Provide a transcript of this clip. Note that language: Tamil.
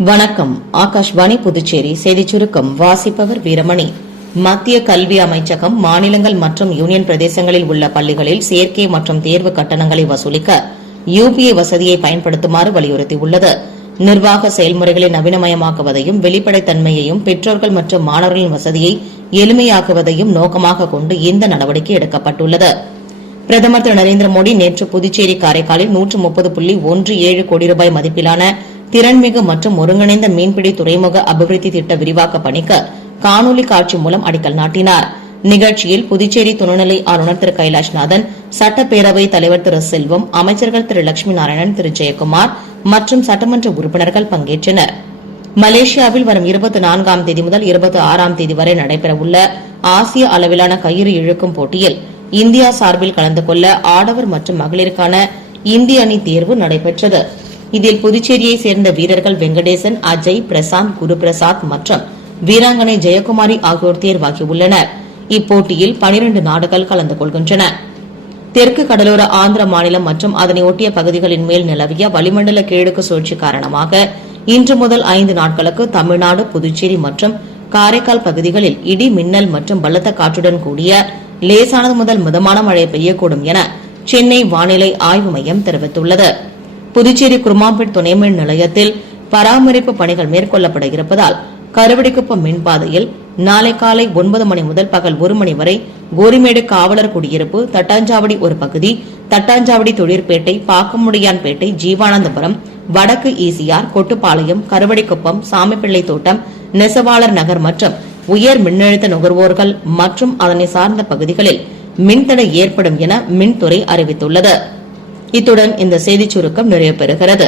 வணக்கம். ஆகாஷ்வாணி புதுச்சேரி செய்திச் சுருக்கம் வாசிப்பவர் வீரமணி. மத்திய கல்வி அமைச்சகம் மாநிலங்கள் மற்றும் யூனியன் பிரதேசங்களில் உள்ள பள்ளிகளில் சேர்க்கை மற்றும் தேர்வு கட்டணங்களை வசூலிக்க யுபிஐ வசதியை பயன்படுத்துமாறு வலியுறுத்தியுள்ளது. நிர்வாக செயல்முறைகளை நவீனமயமாக்குவதையும் வெளிப்படைத்தன்மையையும் பெற்றோர்கள் மற்றும் மாணவர்களின் வசதியை எளிமையாக்குவதையும் நோக்கமாக கொண்டு இந்த நடவடிக்கை எடுக்கப்பட்டுள்ளது. பிரதமர் திரு நரேந்திர மோடி நேற்று புதுச்சேரி காரைக்காலில் 130.17 கோடி ரூபாய் மதிப்பிலான திறன்மிகு மற்றும் ஒருங்கிணைந்த மீன்பிடி துறைமுக அபிவிருத்தி திட்ட விரிவாக்க பணிக்கு காணொலி காட்சி மூலம் அடிக்கல் நாட்டினார். நிகழ்ச்சியில் புதுச்சேரி துணைநிலை ஆளுநர் திரு கைலாஷ்நாதன், சட்டப்பேரவைத் தலைவர் திரு செல்வம், அமைச்சர்கள் திரு லட்சுமி நாராயணன், திரு ஜெயக்குமார் மற்றும் சட்டமன்ற உறுப்பினர்கள் பங்கேற்றனர். மலேசியாவில் வரும் 24ஆம் தேதி முதல் 26ஆம் தேதி வரை நடைபெறவுள்ள ஆசிய அளவிலான கயிறு இழுக்கும் போட்டியில் இந்தியா சார்பில் கலந்து கொள்ள ஆடவர் மற்றும் மகளிருக்கான இந்திய அணி தேர்வு நடைபெற்றது. இதில் புதுச்சேரியை சேர்ந்த வீரர்கள் வெங்கடேசன், அஜய், பிரசாந்த், குருபிரசாத் மற்றும் வீராங்கனை ஜெயக்குமாரி ஆகியோர் தேர்வாகியுள்ளனர். இப்போட்டியில் 12 நாடுகள் கலந்து கொள்கின்றன. தெற்கு கடலோர ஆந்திர மாநிலம் மற்றும் அதனை ஒட்டிய பகுதிகளின் மேல் நிலவிய வளிமண்டல கீழடுக்கு சுழற்சி காரணமாக இன்று முதல் 5 நாட்களுக்கு தமிழ்நாடு, புதுச்சேரி மற்றும் காரைக்கால் பகுதிகளில் இடி, மின்னல் மற்றும் பலத்த காற்றுடன் கூடிய லேசானது முதல் மிதமான மழை பெய்யக்கூடும் என சென்னை வானிலை ஆய்வு மையம் தெரிவித்துள்ளது. புதுச்சேரி குருமாம்பேட் துணைமின் நிலையத்தில் பராமரிப்பு பணிகள் மேற்கொள்ளப்பட இருப்பதால் கருவடிக்குப்பம் மின்பாதையில் நாளை காலை 9 மணி முதல் பகல் 1 மணி வரை கோரிமேடு காவலர் குடியிருப்பு, தட்டாஞ்சாவடி ஒரு பகுதி, தட்டாஞ்சாவடி தொழிற்பேட்டை, பாக்கமுடியான்பேட்டை, ஜீவானந்தபுரம், வடக்கு ஈசிஆர், கொட்டுப்பாளையம், கருவடிக்குப்பம், சாமிப்பிள்ளை தோட்டம், நெசவாளர் நகர் மற்றும் உயர் மின்னழுத்த நுகர்வோர்கள் மற்றும் அதனை சார்ந்த பகுதிகளில் மின்தடை ஏற்படும் என மின்துறை அறிவித்துள்ளது. இத்துடன் இந்த செய்திச் சுருக்கம் நிறைவு பெறுகிறது.